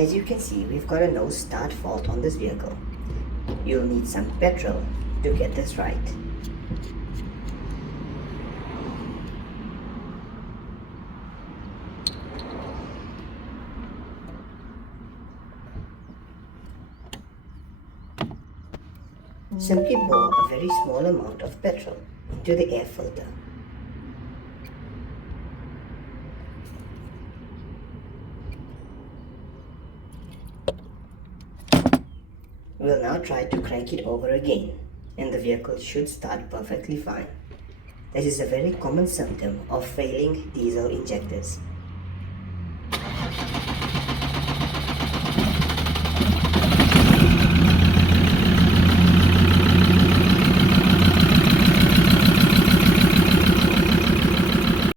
As you can see, we've got a no start fault on this vehicle. You'll need some petrol to get this right. Simply pour a very small amount of petrol into the air filter. We'll now try to crank it over again, and the vehicle should start perfectly fine. This is a very common symptom of failing diesel injectors.